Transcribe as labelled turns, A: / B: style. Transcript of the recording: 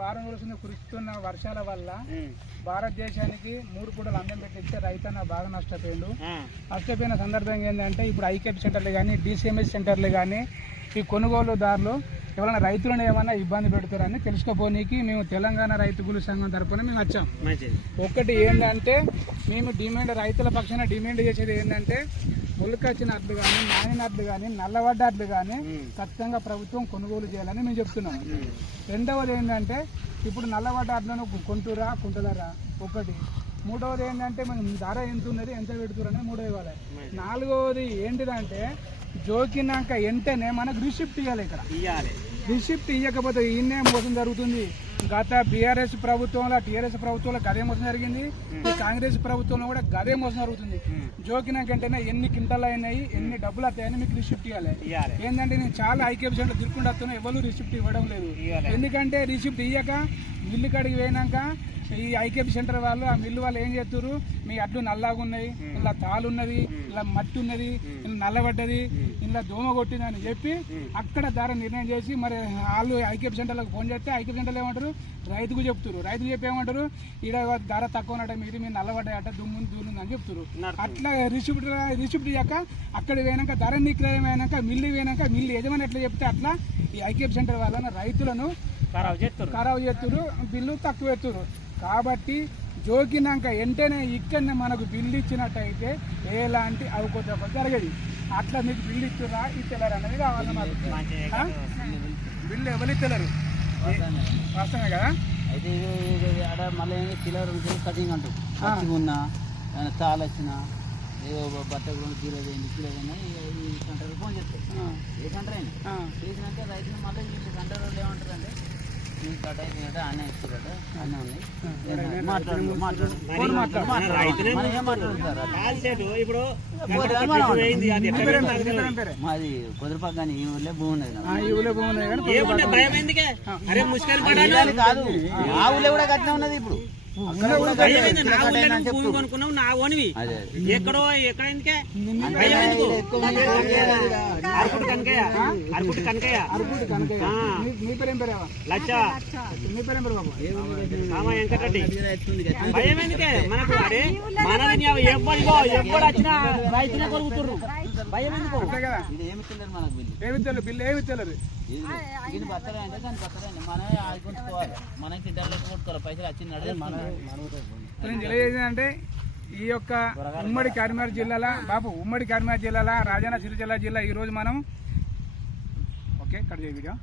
A: వారం రోజుల కురుస్తున్న వర్షాల వల్ల భారతదేశానికి మూడు పూటలు అన్నం పెట్టిస్తే రైతన్న బాగా నష్టపోయిండు. నష్టపోయిన సందర్భంగా ఏంటంటే ఇప్పుడు ఐకేపీ సెంటర్లు కానీ డిసిఎంఎస్ సెంటర్లు కానీ ఈ కొనుగోలుదారులు ఎవరైనా రైతులను ఏమైనా ఇబ్బంది పెడతారని తెలుసుకోపోనీకి మేము తెలంగాణ రైతు కూలి సంఘం తరపున మేము వచ్చాం. ఒకటి ఏంటంటే మేము డిమాండ్ రైతుల పక్షాన డిమాండ్ చేసేది ఏంటంటే ఉల్కచ్చిన అడ్లు కానీ నాయన అడ్లు కానీ నల్లవడ్డ అడ్లు కానీ ఖచ్చితంగా ప్రభుత్వం కొనుగోలు చేయాలని మేము చెప్తున్నాం. రెండవది ఏంటంటే ఇప్పుడు నల్లవడ్డ అడ్లను కొంటురా కొంటలరా ఒకటి. మూడవది ఏంటంటే మనం ధర ఎంత ఉన్నది ఎంత పెడుతురని మూడో ఇవ్వాలి. నాలుగవది ఏంటిదంటే జోకినాక వెంటనే మనకు రిసిప్ట్ ఇవ్వాలి ఇక్కడ.
B: ఇయ్యాలి.
A: రిసిప్ట్ ఇవ్వకపోతే ఈయనే మోసం జరుగుతుంది. గత బీఆర్ఎస్ ప్రభుత్వంలో టీఆర్ఎస్ ప్రభుత్వంలో గదే మోసం జరిగింది. ఈ కాంగ్రెస్ ప్రభుత్వంలో కూడా గదే మోసం జరుగుతుంది. జోకినాకంటేనే ఎన్ని కింటాలు అయినాయి ఎన్ని డబ్బులు వస్తాయని మీకు రిసిప్ట్ ఇవ్వాలి ఏంటంటే నేను చాలా ఐకేపీ సెంటర్ తిరుక్కుంటూ వస్తున్నా ఎవరు రిసిప్ట్ ఇవ్వడం లేదు. ఎందుకంటే రిసిప్ట్ ఇయ్యక మిల్లు కాడికి పోయినాక ఈ ఐకేపీ సెంటర్ వాళ్ళు ఆ మిల్లు వాళ్ళు ఏం చేస్తారు మీ అడ్లు నల్లగా ఉన్నాయి ఇలా తాలు ఉన్నది ఇలా మట్టి ఉన్నది ఇలా నల్లబడ్డది ఇలా దోమ కొట్టింది అని చెప్పి అక్కడ ధర నిర్ణయం చేసి మరి వాళ్ళు ఐకేపీ సెంటర్లకు ఫోన్ చేస్తే ఐకేపీ సెంటర్లు ఏమంటారు? రైతుకు చెప్తారు రైతుకు చెప్పి ఏమంటారు? ఈడ ధర తక్కువ ఉన్నట్టు మీరు మీరు నల్లబడ్డాయట దుమ్ము దూరుంది అని చెప్తారు అట్లా రిసిప్ట్ రిసిప్ట్ ఇయ్యాక అక్కడ పోయినాక ధర నిక్రయం అయినాక మిల్లు పోయినాక మిల్లు యజమాని ఎట్లా చెప్తే అట్లా ఈ ఐకేపీ సెంటర్ వాళ్ళని రైతులను
B: ఖరాబ్ చేస్తారు
A: ఖరాబ్ చేస్తురు బిల్లు తక్కువ ఎత్తురు కాబట్టి జోకినాక వెంటనే ఇక్కడనే మనకు బిల్లు ఇచ్చినట్టయితే ఎలాంటి అవకతవకలు జరగదు. అట్లా మీకు బిల్లు ఇస్తురా ఇచ్చలేరు అనేది కావాలి మాకు ఆ? బిల్లు ఎవరు ఇస్తలేరు? వాస్తవమే కదా.
C: అయితే మళ్ళీ కటింగ్ ఉన్నా తాలు వచ్చినా ఏదో బట్ట ఈ ఫోన్
A: ఆ,
C: ఏ సెంటర్ అయినా
A: ఆ,
C: చేసినాక రైతులు మళ్ళీ సెంటర్ వాళ్ళు ఈ
B: కాదు?
C: మాది కుదిరిపాక కానీ ఈ భూమి ఉన్నది
A: ఈ ఊళ్ళో బాగున్నాయి కానీ
B: అరే ముసుకొని
C: అది
B: పడాలి.
C: ఇలాంటి కాదు. ఆ ఊళ్ళో కూడా కట్టిన ఉన్నది ఇప్పుడు.
B: కొనుక్కున్నావు నా ఓనివి. ఎక్కడో ఎక్కడ ఎందుకే. అరకుటి కనకయ్య. అరకుటి కనకయ్య. లచ్చ.
A: మీ పేరేం పేరు బాబు?
B: రామ వెంకటరెడ్డి. భయం ఎందుకే? మనకు అరే మనది ఎవ్వడిగో ఎవ్వడు వచ్చినా రైతులే కొనుక్కుతుర్రు భయం ఎందుకు?
C: ఏమి బిల్లు?
A: ఏమి
C: దీని బత్తలే అంటే దాని బత్తలే మనమే ఆడుకుంటుకోవాలి మనకి ఇంటర్ లెక్క కొట్టుకోవాలి. పైసలు వచ్చింది మన
A: తెలియజేసిందంటే ఈ యొక్క ఉమ్మడి కరీంనగర్ జిల్లాల బాబు ఉమ్మడి కరీంనగర్ జిల్లాలో రాజన్న సిరిసిల్ల జిల్లా ఈరోజు మనం ఓకే కట్ చేయ వీడియో.